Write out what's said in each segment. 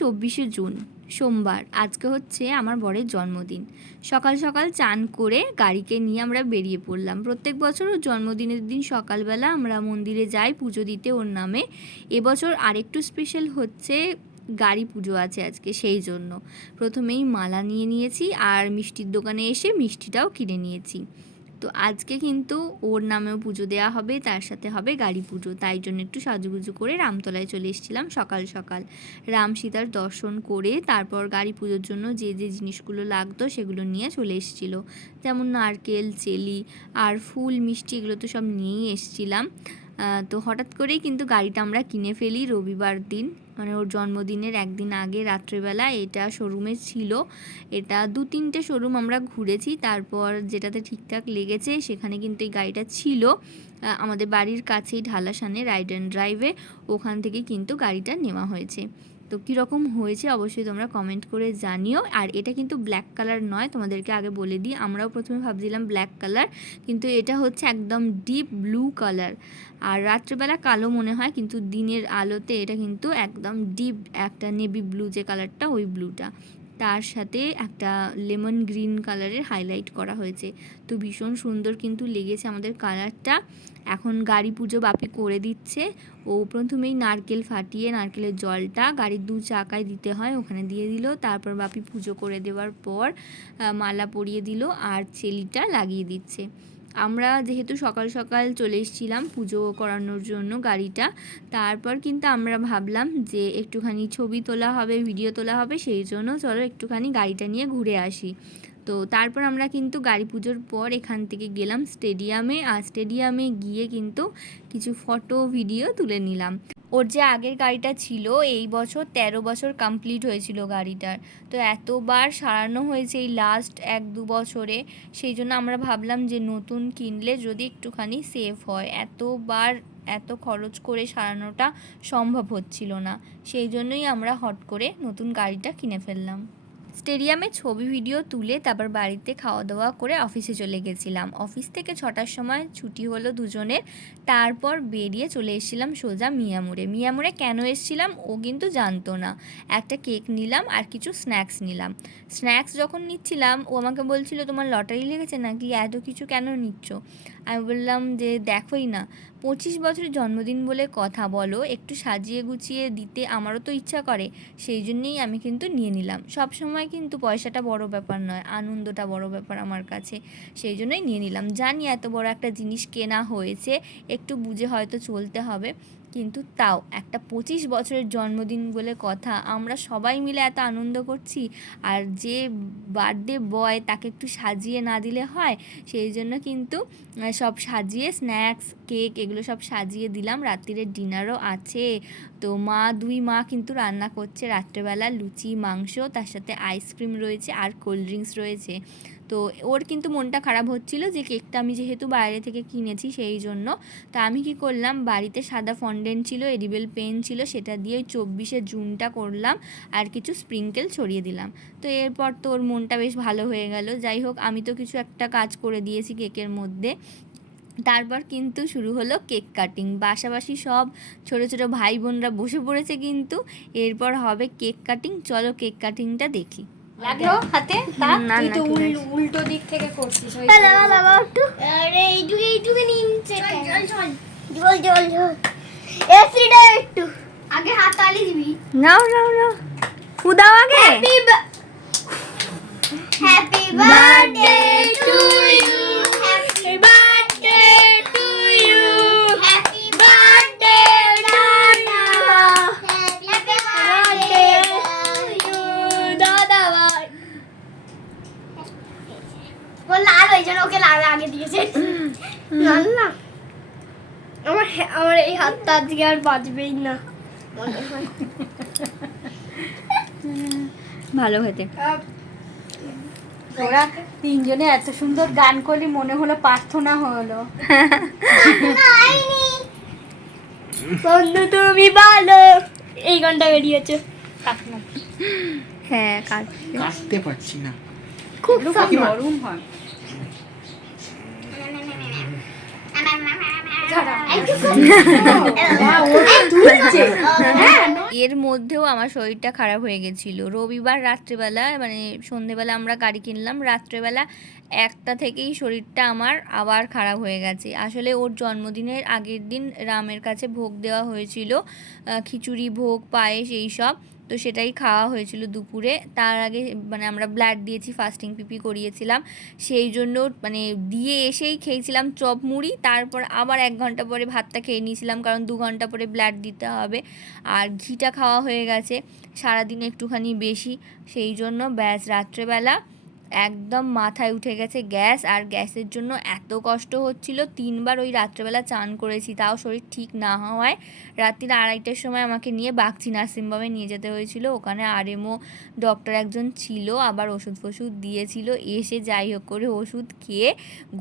24শে June সোমবার। আজকে হচ্ছে আমার বরের জন্মদিন। সকাল সকাল চান করে গাড়িকে নিয়ে আমরা বেরিয়ে পড়লাম। প্রত্যেক বছর ওর জন্মদিনের দিন সকালবেলা আমরা মন্দিরে যাই পুজো দিতে ওর নামে। এবছর আরেকটু স্পেশাল হচ্ছে, গাড়ি পুজো আছে আজকে, সেই জন্য প্রথমেই মালা নিয়ে নিয়েছি আর মিষ্টির দোকানে এসে মিষ্টিটাও কিনে নিয়েছি। তো আজকে কিন্তু ওর নামেও পুজো দেওয়া হবে, তার সাথে হবে গাড়ি পুজো। তাই জন্য একটু সাজুগুজু করে রামতলায় চলে এসেছিলাম সকাল সকাল। রাম সীতার দর্শন করে তারপর গাড়ি পুজোর জন্য যে যে জিনিসগুলো লাগতো সেগুলো নিয়ে চলে এসেছিলো, যেমন নারকেল, চেলি আর ফুল, মিষ্টি, এগুলো তো সব নিয়েই এসেছিলাম। তো হঠাৎ করেই কিন্তু গাড়িটা আমরা কিনে ফেলি রবিবার দিন, মানে ওর জন্মদিনের একদিন আগে রাত্রেবেলা। এটা শোরুমে ছিল, এটা 2-3টে শোরুম আমরা ঘুরেছি, তারপর যেটাতে ঠিকঠাক লেগেছে সেখানে কিন্তু এই গাড়িটা ছিল। আমাদের বাড়ির কাছেই ঢালাসানে রাইড অ্যান্ড ড্রাইভে, ওখান থেকে কিন্তু গাড়িটা নেওয়া হয়েছে। তো কীরকম হয়েছে অবশ্যই তোমরা কমেন্ট করে জানিও। আর এটা কিন্তু ব্ল্যাক কালার নয়, তোমাদেরকে আগে বলে দিই। আমরাও প্রথমে ভাবছিলাম ব্ল্যাক কালার, কিন্তু এটা হচ্ছে একদম ডিপ ব্লু কালার। আর রাত্রেবেলা কালো মনে হয়, কিন্তু দিনের আলোতে এটা কিন্তু একদম ডিপ একটা নেভি ব্লু যে কালারটা, ওই ব্লুটা, তার সাথে একটা লেমন গ্রিন কালারের হাইলাইট করা হয়েছে। তো ভীষণ সুন্দর কিন্তু লেগেছে আমাদের কালারটা। এখন গাড়ি পুজো বাপি করে দিচ্ছে। ও প্রথমেই নারকেল ফাটিয়ে নারকেলের জলটা গাড়ির 2 চাকায় দিতে হয়, ওখানে দিয়ে দিল। তারপর বাপি পুজো করে দেওয়ার পর মালা পরিয়ে দিল আর চেলিটা লাগিয়ে দিচ্ছে। আমরা যেহেতু সকাল সকাল চলে এসেছিলাম পুজো করানোর জন্য গাড়িটা, তারপর কিন্তু আমরা ভাবলাম যে একটুখানি ছবি তোলা হবে, ভিডিও তোলা হবে, সেই জন্য চলো একটুখানি গাড়িটা নিয়ে ঘুরে আসি। তো তারপর আমরা কিন্তু গাড়ি পুজোর পর এখান থেকে গেলাম স্টেডিয়ামে। আর স্টেডিয়ামে গিয়ে কিন্তু কিছু ফটো ভিডিও তুলে নিলাম। ওর যে আগের গাড়িটা ছিল, এই বছর 13 বছর কমপ্লিট হয়েছিল গাড়িটার। তো এতবার সারানো হয়েছে এই লাস্ট 1-2 বছরে, সেই জন্য আমরা ভাবলাম যে নতুন কিনলে যদি একটুখানি সেফ হয়। এতবার এত খরচ করে সারানোটা সম্ভব হচ্ছিল না, সেই জন্যই আমরা হট করে নতুন গাড়িটা কিনে ফেললাম। স্টেডিয়ামে ছবি ভিডিও তুলে তারপর বাড়িতে খাওয়া দাওয়া করে অফিসে চলে গেছিলাম। অফিস থেকে 6টার সময় ছুটি হলো দুজনের। তারপর বেরিয়ে চলে এসেছিলাম সোজা মিয়ামোড়ে কেন এসেছিলাম ও কিন্তু জানতো না। একটা কেক নিলাম আর কিছু স্ন্যাক্স নিলাম। স্ন্যাক্স যখন নিচ্ছিলাম ও আমাকে বলছিল, তোমার লটারি লেগেছে নাকি, এত কিছু কেন নিচ্ছ? আমি বললাম যে দেখোই না, 25 বছরের জন্মদিন বলে কথা, বলো একটু সাজিয়ে গুছিয়ে দিতে আমারও তো ইচ্ছা করে, সেই জন্যেই আমি কিন্তু নিয়ে নিলাম। সব সময় কিন্তু পয়সাটা বড় ব্যাপার নয়, আনন্দটা বড় ব্যাপার আমার কাছে, সেই জন্যই নিয়ে নিলাম। জানি এত বড় একটা জিনিস কেনা হয়েছে, একটু বুঝে হয়তো চলতে হবে, কিন্তু তাও একটা 25 বছরের জন্মদিন বলে কথা, আমরা সবাই মিলে এত আনন্দ করছি, আর যে বার্থডে বয় তাকে একটু সাজিয়ে না দিলে হয়। সেই জন্য কিন্তু সব সাজিয়ে স্ন্যাক্স, কেক, এগুলো সব সাজিয়ে দিলাম। রাত্রিরের ডিনারও আছে। তো 2 মা কিন্তু রান্না করছে রাত্রেবেলা, লুচি, মাংস, তার সাথে আইসক্রিম রয়েছে আর কোল্ড ড্রিঙ্কস রয়েছে। তো ওর কিন্তু মনটা খারাপ হচ্ছিল যে কেকটা আমি যেহেতু বাইরে থেকে কিনেছি সেই জন্য। তা আমি কি করলাম, বাড়িতে সাদা ফন্ডেন্ট ছিল, এডিবেল পেন ছিল, সেটা দিয়ে 24শে জুনটা করলাম আর কিছু স্প্রিঙ্কেল ছড়িয়ে দিলাম। তো এরপর তো ওর মনটা বেশ ভালো হয়ে গেল। যাই হোক, আমি তো কিছু একটা কাজ করে দিয়েছি কেকের মধ্যে। তারপর কিন্তু শুরু হলো কেক কাটিং। বাসাবাসি সব ছোটো ছোটো ভাই বোনরা বসে পড়েছে কিন্তু। এরপর হবে কেক কাটিং, চলো কেক কাটিংটা দেখি। লাগলো হাতে? না তুই না, তো উল্টো দিক থেকে করছিস। আরে এইটুকু নিচে জল এসিডে একটু আগে হাত তালি দিবি। নাও নাও নাও, ফুদাও আগে। Happy birthday to you, happy birthday to you, happy birthday দাদা, হ্যাপি বার্থডে টু ইউ দাদা ভাই। ও লাল হয়ে যেন, ওকে লাল আগে দিয়েছে। লাল না, আমার এই হাতটা আজকে আর বাজবেই না মনে হয়। ভালো হতে। ওরা তিনজনে এত সুন্দর গান করলি, মনে হলো প্রার্থনা হলো। বন্ধু তুমি ভালো, এই গানটা বেরিয়েছে। হ্যাঁ, কাটতে পারছি না, খুব নরম হয়। এর মধ্যেও আমার শরীরটা খারাপ হয়ে গেছিল। রবিবার রাত্রেবেলা মানে সন্ধেবেলা আমরা গাড়ি কিনলাম, রাত্রেবেলা 1টা থেকেই শরীরটা আমার আবার খারাপ হয়ে গেছে। আসলে ওর জন্মদিনের আগের দিন রামের কাছে ভোগ দেওয়া হয়েছিল, খিচুড়ি ভোগ পায়েস এইসব, তো সেটাই খাওয়া হয়েছিল দুপুরে। তার আগে মানে আমরা ব্লাড দিয়েছি, ফাস্টিং পিপি করিয়েছিলাম, সেই জন্য মানে দিয়ে এসেই খেয়েছিলাম চপ মুড়ি, তারপর আবার 1 ঘন্টা পরে ভাতটা খেয়ে নিয়েছিলাম, কারণ 2 ঘন্টা পরে ব্লাড দিতে হবে। আর ঘিটা খাওয়া হয়ে গেছে সারাদিন একটুখানি বেশি, সেই জন্য ব্যাস রাত্রেবেলা একদম মাথায় উঠে গেছে গ্যাস। আর গ্যাসের জন্য এত কষ্ট হচ্ছিল, 3বার ওই রাত্রেবেলা চান করেছি, তাও শরীর ঠিক না হওয়ায় রাত্রির 2:30টার সময় আমাকে নিয়ে বাগচি নার্সিংহোমে নিয়ে যেতে হয়েছিল। ওখানে আরএমও ডক্টর একজন ছিল, আবার ওষুধ ফষুধ দিয়েছিল। এসে যাই হোক করে ওষুধ খেয়ে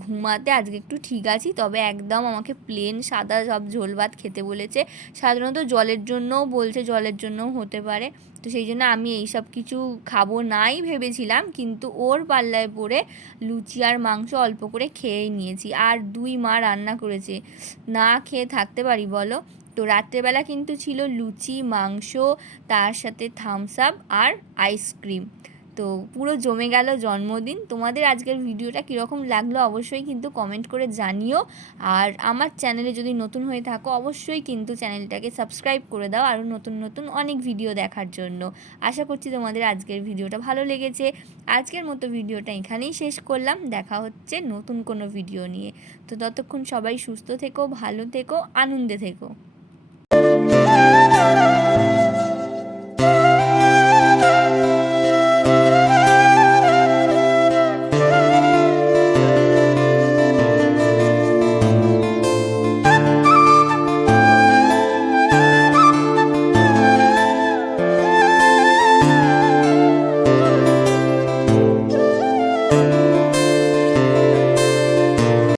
ঘুমাতে আজকে একটু ঠিক আছি, তবে একদম আমাকে প্লেন সাদা সব ঝোল ভাত খেতে বলেছে। সাধারণত জলের জন্যও বলছে, জলের জন্যও হতে পারে, তো সেই জন্য আমি এইসব কিছু খাবো নাই ভেবেছিলাম, কিন্তু ওর পাল্লায় পড়ে লুচি আর মাংস অল্প করে খেয়েই নিয়েছি। আর 2 মা রান্না করেছে, না খেয়ে থাকতে পারি বলো? তো রাত্রেবেলা কিন্তু ছিল লুচি, মাংস, তার সাথে থামস আপ আর আইসক্রিম। তো পুরো জমে গেল জন্মদিন। তোমাদের আজকের ভিডিওটা কীরকম লাগলো অবশ্যই কিন্তু কমেন্ট করে জানিও। আর আমার চ্যানেলে যদি নতুন হয়ে থাকো অবশ্যই কিন্তু চ্যানেলটাকে সাবস্ক্রাইব করে দাও আরও নতুন নতুন অনেক ভিডিও দেখার জন্য। আশা করছি তোমাদের আজকের ভিডিওটা ভালো লেগেছে। আজকের মতো ভিডিওটা এখানেই শেষ করলাম, দেখা হচ্ছে নতুন কোনো ভিডিও নিয়ে। তো ততক্ষণ সবাই সুস্থ থেকো, ভালো থেকো, আনন্দে থেকো।